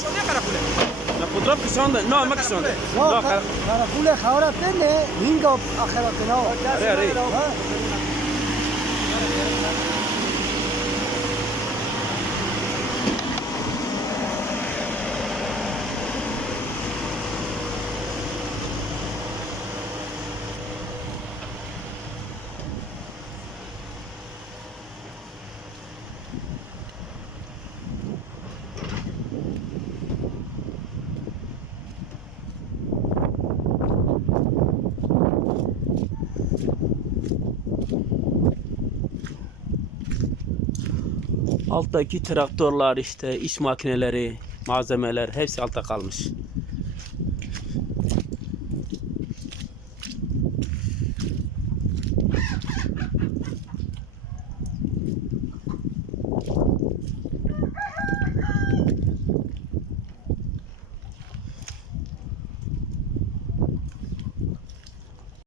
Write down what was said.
شده Karakule? La fotoğraf şu anda. Ne almak şu anda? No, No, ka- Karakule ahora tiene bingo Alttaki traktörler işte, iş makineleri, malzemeler hepsi altta kalmış.